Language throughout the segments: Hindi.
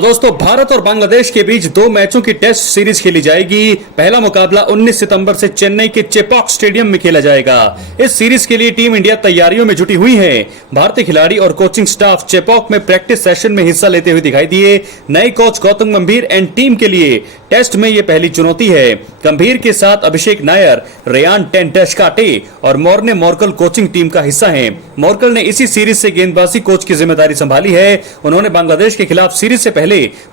दोस्तों, भारत और बांग्लादेश के बीच 2 मैचों की टेस्ट सीरीज खेली जाएगी। पहला मुकाबला 19 सितंबर से चेन्नई के चेपॉक स्टेडियम में खेला जाएगा। इस सीरीज के लिए टीम इंडिया तैयारियों में जुटी हुई है। भारतीय खिलाड़ी और कोचिंग स्टाफ चेपॉक में प्रैक्टिस सेशन में हिस्सा लेते हुए दिखाई दिए। नए कोच गौतम गंभीर एंड टीम के लिए टेस्ट में यह पहली चुनौती है। गंभीर के साथ अभिषेक नायर, रेयान टेंडुलकर और मॉर्ने मॉर्कल कोचिंग टीम का हिस्सा हैं। मॉर्कल ने इसी सीरीज से गेंदबाजी कोच की जिम्मेदारी संभाली है। उन्होंने बांग्लादेश के खिलाफ सीरीज से पहले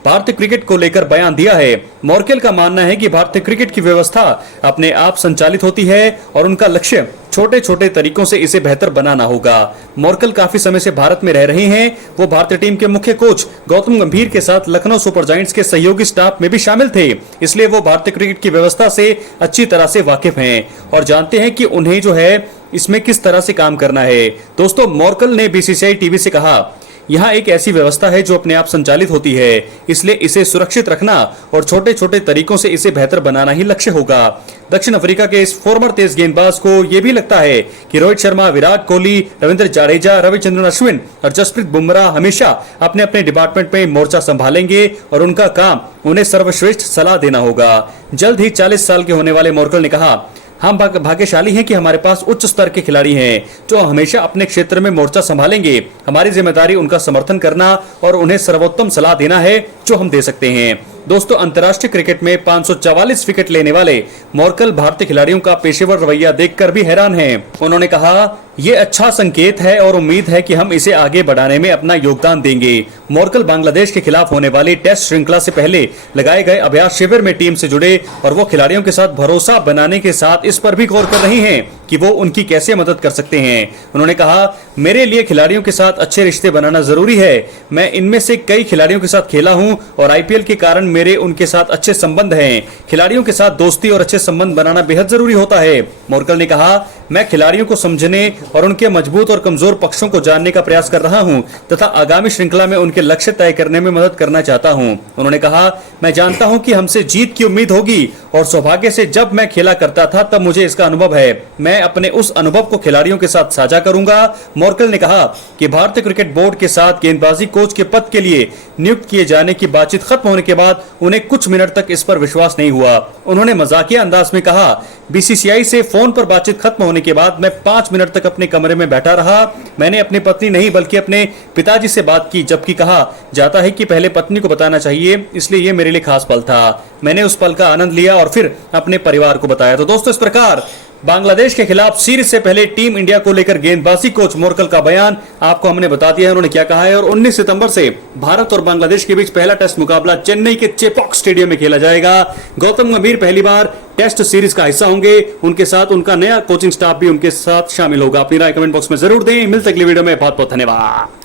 भारतीय क्रिकेट को लेकर बयान दिया है। मॉर्कल का मानना है कि भारतीय क्रिकेट की व्यवस्था अपने आप संचालित होती है और उनका लक्ष्य छोटे छोटे तरीकों से इसे बेहतर बनाना होगा। मॉर्कल काफी समय से भारत में रह रहे हैं। वो भारतीय टीम के मुख्य कोच गौतम गंभीर के साथ लखनऊ सुपर जायंट्स के सहयोगी स्टाफ में भी शामिल थे, इसलिए वो भारतीय क्रिकेट की व्यवस्था से अच्छी तरह से वाकिफ हैं और जानते हैं कि उन्हें जो है इसमें किस तरह से काम करना है। दोस्तों, मॉर्कल ने बीसीसीआई टीवी से कहा, यहाँ एक ऐसी व्यवस्था है जो अपने आप संचालित होती है, इसलिए इसे सुरक्षित रखना और छोटे छोटे तरीकों से इसे बेहतर बनाना ही लक्ष्य होगा। दक्षिण अफ्रीका के इस फॉर्मर तेज गेंदबाज को यह भी लगता है कि रोहित शर्मा, विराट कोहली, रविंद्र जडेजा, रविचंद्रन अश्विन और जसप्रीत बुमराह हमेशा अपने अपने डिपार्टमेंट में मोर्चा संभालेंगे और उनका काम उन्हें सर्वश्रेष्ठ सलाह देना होगा। जल्द ही 40 साल के होने वाले मॉर्कल ने कहा, हम भाग्यशाली हैं कि हमारे पास उच्च स्तर के खिलाड़ी हैं जो हमेशा अपने क्षेत्र में मोर्चा संभालेंगे। हमारी जिम्मेदारी उनका समर्थन करना और उन्हें सर्वोत्तम सलाह देना है जो हम दे सकते हैं। दोस्तों, अंतर्राष्ट्रीय क्रिकेट में 544 विकेट लेने वाले मॉर्कल भारतीय खिलाड़ियों का पेशेवर रवैया देखकर भी हैरान हैं। उन्होंने कहा, ये अच्छा संकेत है और उम्मीद है कि हम इसे आगे बढ़ाने में अपना योगदान देंगे। मॉर्कल बांग्लादेश के खिलाफ होने वाली टेस्ट श्रृंखला से पहले लगाए गए अभ्यास शिविर में टीम से जुड़े और वो खिलाड़ियों के साथ भरोसा बनाने के साथ इस पर भी गौर कर रही हैं कि वो उनकी कैसे मदद कर सकते हैं। उन्होंने कहा, मेरे लिए खिलाड़ियों के साथ अच्छे रिश्ते बनाना जरूरी है। मैं इनमें से कई खिलाड़ियों के साथ खेला हूं और आईपीएल के कारण मेरे उनके साथ अच्छे संबंध हैं। खिलाड़ियों के साथ दोस्ती और अच्छे संबंध बनाना बेहद जरूरी होता है। मॉर्कल ने कहा, मैं खिलाड़ियों को समझने और उनके मजबूत और कमजोर पक्षों को जानने का प्रयास कर रहा हूं तथा आगामी श्रृंखला में उनके लक्ष्य तय करने में मदद करना चाहता हूं। उन्होंने कहा, मैं जानता हूं कि हमसे जीत की उम्मीद होगी और सौभाग्य से जब मैं खेला करता था तब मुझे इसका अनुभव है। मैं अपने उस अनुभव को खिलाड़ियों के साथ साझा करूंगा। मॉर्कल ने कहा कि भारतीय क्रिकेट बोर्ड के साथ गेंदबाजी कोच के पद के लिए नियुक्त किए जाने की बातचीत खत्म होने के बाद उन्हें कुछ मिनट तक इस पर विश्वास नहीं हुआ। उन्होंने मजाकिया अंदाज में कहा, बीसीसीआई से फोन पर बातचीत खत्म होने के बाद मैं 5 मिनट तक अपने कमरे में बैठा रहा। मैंने अपनी पत्नी नहीं बल्कि अपने पिताजी से बात की, जबकि कहा जाता है कि पहले पत्नी को बताना चाहिए, इसलिए यह मेरे लिए खास पल था। मैंने उस पल का आनंद लिया और फिर अपने परिवार को बताया। तो दोस्तों, इस प्रकार बांग्लादेश के खिलाफ सीरीज से पहले टीम इंडिया को लेकर गेंदबाजी कोच मॉर्कल का बयान आपको हमने बता दिया है, उन्होंने क्या कहा है। और 19 सितंबर से भारत और बांग्लादेश के बीच पहला टेस्ट मुकाबला चेन्नई के चेपॉक स्टेडियम में खेला जाएगा। गौतम गंभीर पहली बार टेस्ट सीरीज का हिस्सा होंगे। उनके साथ उनका नया कोचिंग स्टाफ भी उनके साथ शामिल होगा। अपनी राय कमेंट बॉक्स में जरूर दें। मिलते अगली वीडियो में। बहुत बहुत धन्यवाद।